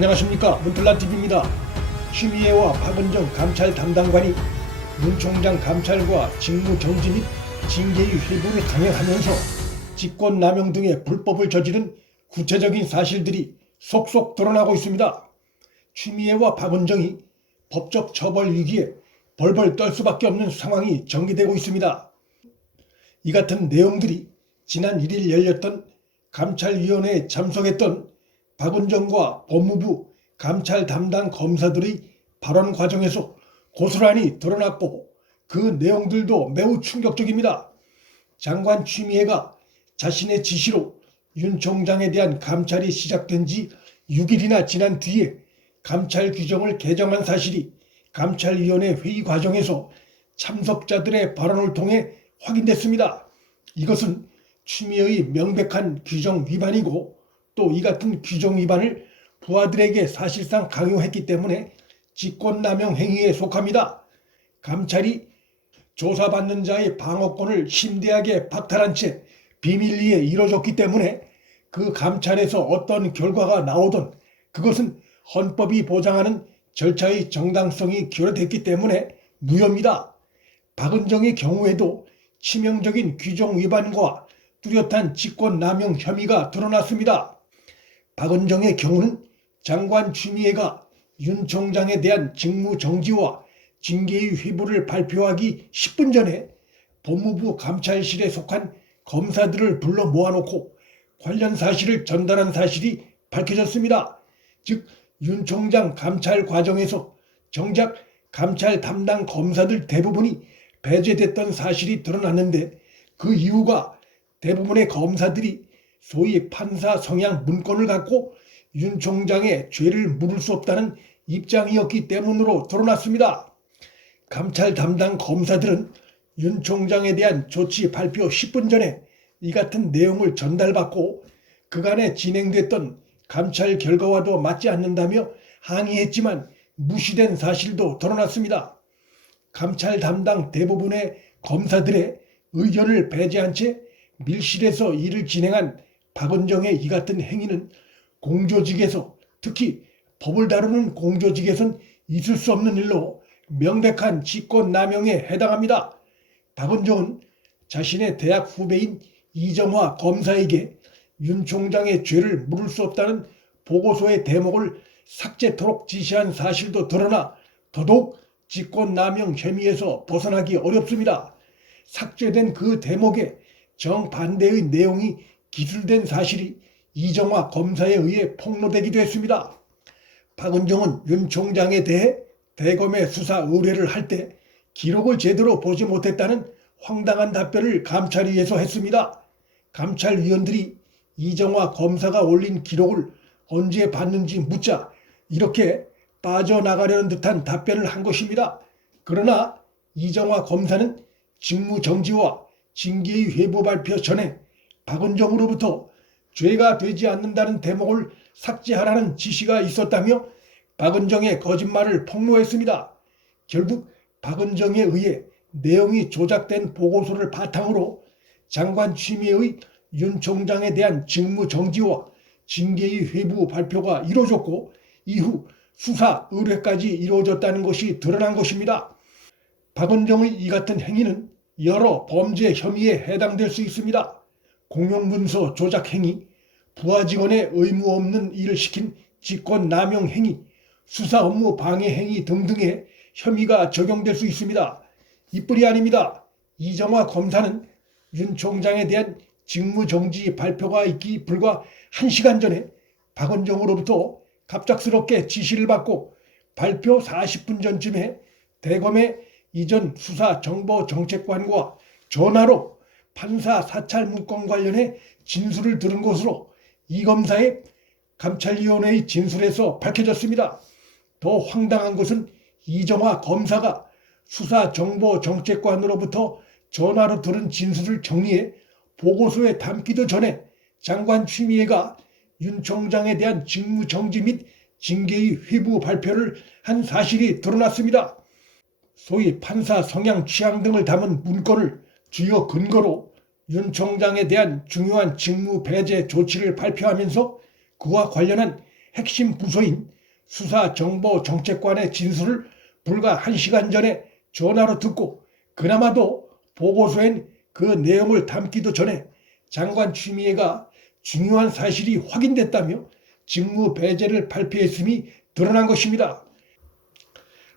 안녕하십니까, 문틀라TV입니다. 추미애와 박은정 감찰 담당관이 윤 총장 감찰과 직무정지 및 징계의 회부를 강행하면서 직권남용 등의 불법을 저지른 구체적인 사실들이 속속 드러나고 있습니다. 추미애와 박은정이 법적 처벌 위기에 벌벌 떨 수밖에 없는 상황이 전개되고 있습니다. 이 같은 내용들이 지난 1일 열렸던 감찰위원회에 참석했던 박은정과 법무부 감찰 담당 검사들의 발언 과정에서 고스란히 드러났고, 그 내용들도 매우 충격적입니다. 장관 추미애가 자신의 지시로 윤 총장에 대한 감찰이 시작된 지 6일이나 지난 뒤에 감찰 규정을 개정한 사실이 감찰위원회 회의 과정에서 참석자들의 발언을 통해 확인됐습니다. 이것은 추미애의 명백한 규정 위반이고, 또 이 같은 규정 위반을 부하들에게 사실상 강요했기 때문에 직권남용 행위에 속합니다. 감찰이 조사받는 자의 방어권을 심대하게 박탈한 채 비밀리에 이뤄졌기 때문에 그 감찰에서 어떤 결과가 나오든 그것은 헌법이 보장하는 절차의 정당성이 결여됐기 때문에 무효입니다. 박은정의 경우에도 치명적인 규정 위반과 뚜렷한 직권남용 혐의가 드러났습니다. 박은정의 경우는 장관 추미애가 윤 총장에 대한 직무정지와 징계의 회부를 발표하기 10분 전에 법무부 감찰실에 속한 검사들을 불러 모아놓고 관련 사실을 전달한 사실이 밝혀졌습니다. 즉, 윤 총장 감찰 과정에서 정작 감찰 담당 검사들 대부분이 배제됐던 사실이 드러났는데, 그 이유가 대부분의 검사들이 소위 판사 성향 문건을 갖고 윤 총장의 죄를 물을 수 없다는 입장이었기 때문으로 드러났습니다. 감찰 담당 검사들은 윤 총장에 대한 조치 발표 10분 전에 이 같은 내용을 전달받고 그간에 진행됐던 감찰 결과와도 맞지 않는다며 항의했지만 무시된 사실도 드러났습니다. 감찰 담당 대부분의 검사들의 의견을 배제한 채 밀실에서 일을 진행한 박은정의 이 같은 행위는 공조직에서, 특히 법을 다루는 공조직에선 있을 수 없는 일로 명백한 직권남용에 해당합니다. 박은정은 자신의 대학 후배인 이정화 검사에게 윤 총장의 죄를 물을 수 없다는 보고서의 대목을 삭제토록 지시한 사실도 드러나 더더욱 직권남용 혐의에서 벗어나기 어렵습니다. 삭제된 그 대목에 정반대의 내용이 기술된 사실이 이정화 검사에 의해 폭로되기도 했습니다. 박은정은 윤 총장에 대해 대검에 수사 의뢰를 할 때 기록을 제대로 보지 못했다는 황당한 답변을 감찰위에서 했습니다. 감찰위원들이 이정화 검사가 올린 기록을 언제 봤는지 묻자 이렇게 빠져나가려는 듯한 답변을 한 것입니다. 그러나 이정화 검사는 직무정지와 징계의 회부 발표 전에 박은정으로부터 죄가 되지 않는다는 대목을 삭제하라는 지시가 있었다며 박은정의 거짓말을 폭로했습니다. 결국 박은정에 의해 내용이 조작된 보고서를 바탕으로 장관 추미애의 윤 총장에 대한 직무정지와 징계의 회부 발표가 이루어졌고, 이후 수사 의뢰까지 이루어졌다는 것이 드러난 것입니다. 박은정의 이 같은 행위는 여러 범죄 혐의에 해당될 수 있습니다. 공용문서 조작 행위, 부하 직원의 의무 없는 일을 시킨 직권남용 행위, 수사 업무 방해 행위 등등의 혐의가 적용될 수 있습니다. 이뿐이 아닙니다. 이정화 검사는 윤 총장에 대한 직무정지 발표가 있기 불과 1시간 전에 박은정으로부터 갑작스럽게 지시를 받고 발표 40분 전쯤에 대검의 이전 수사정보정책관과 전화로 판사 사찰 문건 관련해 진술을 들은 것으로 이 검사의 감찰위원회의 진술에서 밝혀졌습니다. 더 황당한 것은 이정화 검사가 수사정보정책관으로부터 전화로 들은 진술을 정리해 보고서에 담기도 전에 장관 추미애가 윤 총장에 대한 직무정지 및 징계의 회부 발표를 한 사실이 드러났습니다. 소위 판사 성향 취향 등을 담은 문건을 주요 근거로 윤 총장에 대한 중요한 직무 배제 조치를 발표하면서 그와 관련한 핵심 부서인 수사정보정책관의 진술을 불과 1시간 전에 전화로 듣고 그나마도 보고서엔 그 내용을 담기도 전에 장관 추미애가 중요한 사실이 확인됐다며 직무 배제를 발표했음이 드러난 것입니다.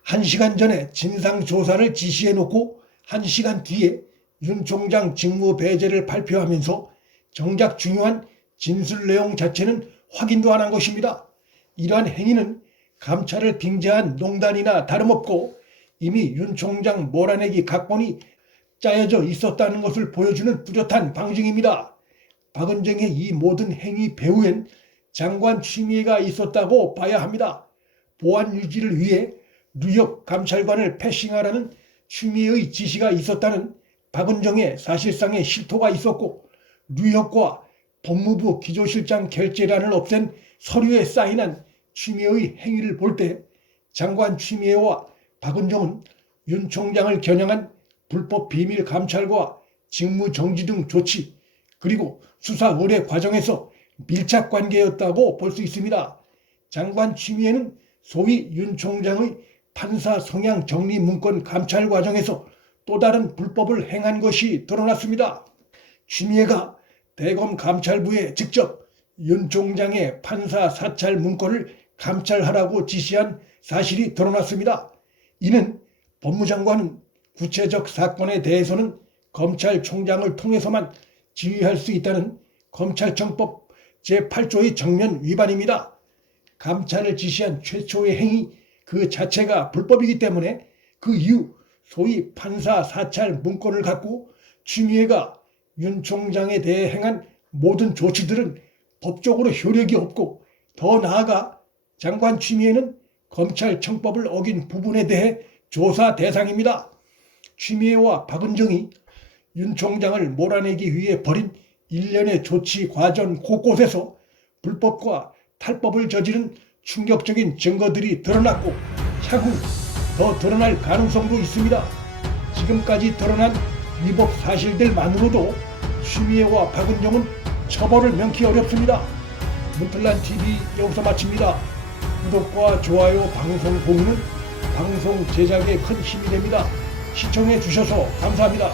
1시간 전에 진상조사를 지시해놓고 1시간 뒤에 윤 총장 직무 배제를 발표하면서 정작 중요한 진술 내용 자체는 확인도 안 한 것입니다. 이러한 행위는 감찰을 빙자한 농단이나 다름없고 이미 윤 총장 몰아내기 각본이 짜여져 있었다는 것을 보여주는 뚜렷한 방증입니다. 박은정의 이 모든 행위 배후엔 장관 추미애가 있었다고 봐야 합니다. 보안 유지를 위해 뉴욕 감찰관을 패싱하라는 추미애의 지시가 있었다는 박은정의 사실상의 실토가 있었고 뉴욕과 법무부 기조실장 결재란을 없앤 서류에 사인한 추미애의 행위를 볼 때 장관 추미애와 박은정은 윤 총장을 겨냥한 불법 비밀 감찰과 직무정지 등 조치 그리고 수사 의뢰 과정에서 밀착 관계였다고 볼 수 있습니다. 장관 추미애는 소위 윤 총장의 판사 성향 정리 문건 감찰 과정에서 또 다른 불법을 행한 것이 드러났습니다. 추미애가 대검 감찰부에 직접 윤 총장의 판사 사찰 문건을 감찰하라고 지시한 사실이 드러났습니다. 이는 법무장관은 구체적 사건에 대해서는 검찰총장을 통해서만 지휘할 수 있다는 검찰청법 제8조의 정면 위반입니다. 감찰을 지시한 최초의 행위 그 자체가 불법이기 때문에 그 이후 소위 판사 사찰 문건을 갖고 추미애가 윤 총장에 대해 행한 모든 조치들은 법적으로 효력이 없고 더 나아가 장관 추미애는 검찰청법을 어긴 부분에 대해 조사 대상입니다. 추미애와 박은정이 윤 총장을 몰아내기 위해 벌인 일련의 조치 과정 곳곳에서 불법과 탈법을 저지른 충격적인 증거들이 드러났고 향후 더 드러날 가능성도 있습니다. 지금까지 드러난 위법 사실들만으로도 추미애와 박은정은 처벌을 명키 어렵습니다. 문틀란TV 여기서 마칩니다. 구독과 좋아요, 방송 공유는 방송 제작에 큰 힘이 됩니다. 시청해 주셔서 감사합니다.